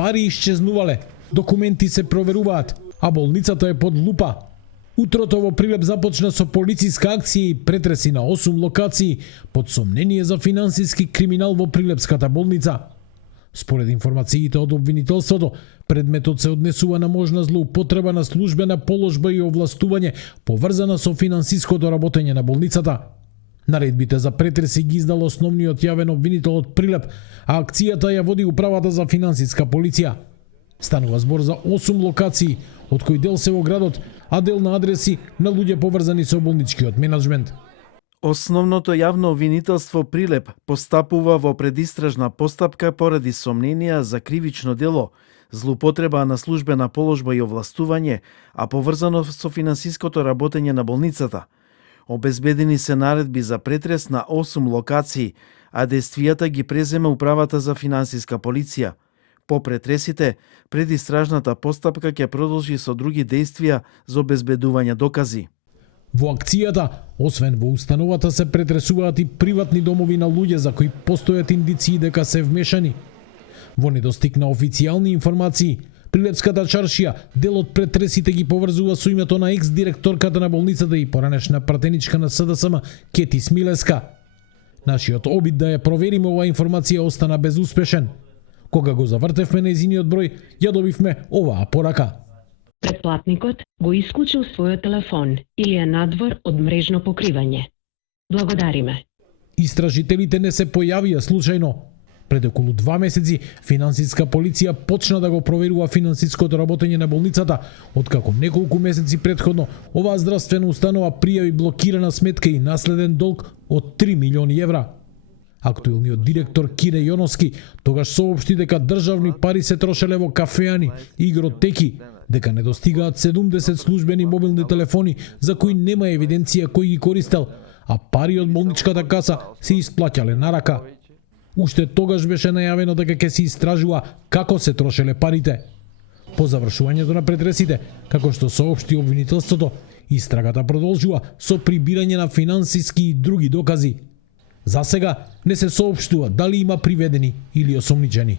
пари исчезнувале, документи се проверуваат, а болницата е под лупа. Утрото во Прилеп започна со полициска акција и претреси на 8 локации под сомнение за финансиски криминал во Прилепската болница. Според информациите од обвинителството, предметот се однесува на можна злоупотреба на службена положба и овластување поврзана со финансиското работење на болницата. Наредбите за претреси ги издал основниот јавен обвинител од Прилеп, а акцијата ја води управата за финансиска полиција. Станува збор за 8 локации, од кои дел се во градот, а дел на адреси на луѓе поврзани со болничкиот менаџмент. Основното јавно обвинителство Прилеп постапува во предистражна постапка поради сомненија за кривично дело, злоупотреба на службена положба и овластување, а поврзано со финансиското работење на болницата. Обезбедени се наредби за претрес на 8 локации, а действијата ги презема управата за финансиска полиција. По претресите, предистражната постапка ќе продолжи со други действија за обезбедување докази. Во акцијата, освен во установата, се претресуваат и приватни домови на луѓе за кои постојат индиции дека се вмешани. Во недостиг на официјални информации, Прилепската чаршија дел од претресите ги поврзува со името на екс-директорката на болницата и поранешна пратеничка на СДСМ Кети Смилеска. Нашиот обид да ја провериме оваа информација остана безуспешен. Кога го завртевме нејзиниот број, ја добивме оваа порака. Претплатникот го исклучил својот телефон или е надвор од мрежно покривање. Благодариме. Истражителите не се појавија случајно. Пред околу 2 месеци финансиска полиција почна да го проверува финансиското работење на болницата, откако неколку месеци претходно оваа здравствена установа пријави блокирана сметка и наследен долг од 3 милиони евра. Актуелниот директор Кире Јоновски тогаш соопшти дека државни пари се трошеле во кафеани и игротеки, дека недостигаат 70 службени мобилни телефони за кои нема евиденција кој ги користел, а пари од болничката каса се исплаќале на рака. Уште тогаш беше најавено дека ќе се истражува како се трошеле парите. По завршувањето на претресите, како што соопшти обвинителството, истрагата продолжува со прибирање на финансиски и други докази. За сега не се соопштува дали има приведени или осомничени.